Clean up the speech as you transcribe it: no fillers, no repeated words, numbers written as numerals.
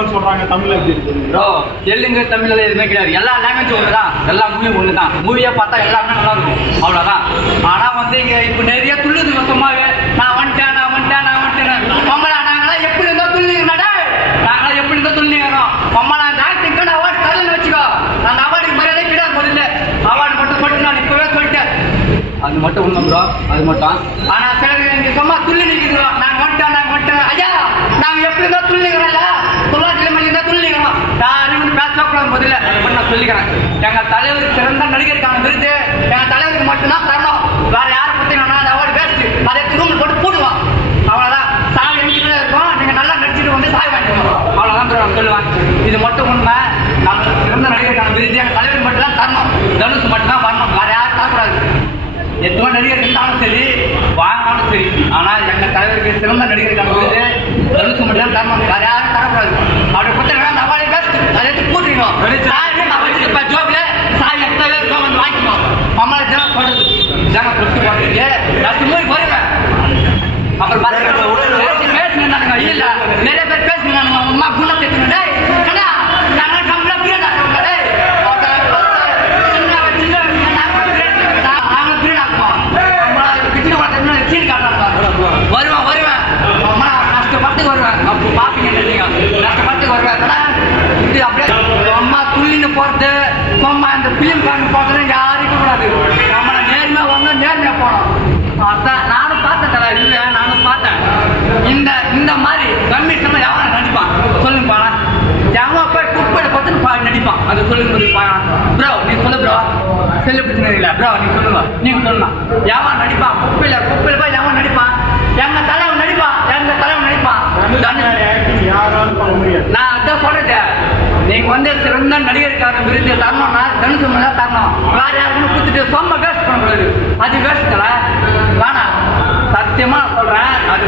படம்னு சொல்றாங்க, தமிழ்ல எப்படி இருக்கு ப்ரோ? தெலுங்கு தமிழ்ல எதுவுமே கிடையாது, எல்லா லாங்குவேஜும் ஒன்று தான், எல்லா மூவியும் ஒன்று தான். மூவியை பார்த்தா எல்லாமே நல்லா இருக்கும், அவ்வளோதான். ஆனால் வந்து இங்கே இப்போ நிறைய துள்ளுதுங்க சும்மாவே. நான் வந்துட்டேன் பொம்மலா நாங்களாம் எப்படி இருந்தால் துள்ளிங்கடா, நாங்களாம் எப்படி இருந்தால் துள்ளிங்கிறோம். பொம்மலா அந்த ஆக்டிங்க்கு நான் அவார்டு தரலன்னு வச்சுக்கோ, அந்த அவார்டுக்கு மரியாதை கிடையாது. முதல்ல அவார்டு மட்டும் நான் இப்போவே சொல்லிட்டேன், அது மட்டும் உண்மை ப்ரோ, அது மட்டும். ஆனால் சிலர் இங்கே சும்மா துள்ளி நிற்குதுங்க, நாங்கள் வந்துட்டோம் ஐயா, நாங்கள் எப்படி இருந்தால் துள்ளிங்கிறோம்ல, சொல்லாச்சில மணி இருந்தால் துள்ளிங்கிறோம். யாரும் வந்து பேசக்கூடாது முதல்ல, அதை மட்டும் நான் சொல்லிக்கிறேன். எங்கள் தலைவருக்கு சிறந்த நடிகருக்கான விருது எங்கள் தலைவருக்கு மட்டும்தான் தரணும். வேற யாரை பார்த்தீங்கன்னா அந்த அவார்டு வேஸ்ட்டு, அதை ரூமில் போட்டு போடுவோம், அவ்வளோதான். சாய் எங்கிட்ட இருக்கும், நீங்கள் நல்லா நடிச்சுட்டு வந்து சாய் வாங்கிக்கணும், அவ்வளோதான் ப்ரோ நான் சொல்லுவேன். இது மட்டும் உண்மை. நம்ம சிறந்த நடிகருக்கான விருது எங்கள் தலைவருக்கு மட்டும் தான் தரணும், தனுஷ் மட்டும்தான் வரணும், வேற யாரும் தரக்கூடாது. எத்தனை நடிகர் இருந்தாலும் சரி, வாங்கினாலும் சரி, ஆனால் எங்கள் தலைவருக்கு சிறந்த நடிகருக்கான விருது தனுஷ் மட்டும் தான் தரணும், வேற யாரும் தரக்கூடாது. அப்படி கொடுத்துருக்கா அந்த அவார்டு வேஸ்ட், அதை எடுத்து போட்டுருக்கோம். சாய் நான் வச்சுருப்பேன் ஜோபில், சாய் எத்தனை பேர் வந்து வாங்கிக்கணும். அம்மா இதெல்லாம் பண்ணுறது ஜாங்க கொடுத்து போட்டுருக்கு, நான் மூவி வருவேன். அப்புறம் பேசுனானுங்க, இல்லை நிறைய பேர் பேசுனானுங்க, அம்மா குணம் பேசுங்க நாங்கள் நம்மள பிரியடா வருவேன் அம்மா கஷ்டப்பட்டு வருவேன். அப்போ பார்ப்பீங்க நீங்க கஷ்டப்பட்டு வருவேன். இது அப்படியே அம்மா துள்ளின்னு போகிறது, அம்மா இந்த பிலிம் கார்டு போகிறது யாருக்கும் கூடாது. அம்மா நேர்மையாக வரணும், நேர்மையாக போகணும். அதான் நானும் பார்த்தேன் தர, இல்லை நானும் பார்த்தேன். இந்த மாதிரி கம்மிட்டமாக எவன் நடிப்பான் சொல்லுங்க பாடா, எவன் போய் குப்பையை பார்த்து நடிப்பான், அது சொல்லுங்க போது பாக்கலாம். ப்ரோ நீ சொல்லு ப்ரோ, செல்லு பிரச்சனை இல்லை ப்ரோ, நீ சொல்லுங்க, நீங்கள் சொல்லலாம். எவன் நடிப்பான் குப்பையில் போய் எவன் நடிப்பான்? எங்கள் தலைவன் நடிப்பான், நான் அதான் சொல்றேன். நீங்க வந்து சிறந்த நடிகருக்கான விருது தரணும்னா தனுஷ் தான் தரணும், வேற யாருக்குன்னு கொடுத்துட்டு சொம்ம வேஸ்ட் பண்ணக்கூடாது. அது வேஸ்ட் வேணாம், சத்தியமா நான் சொல்றேன். அது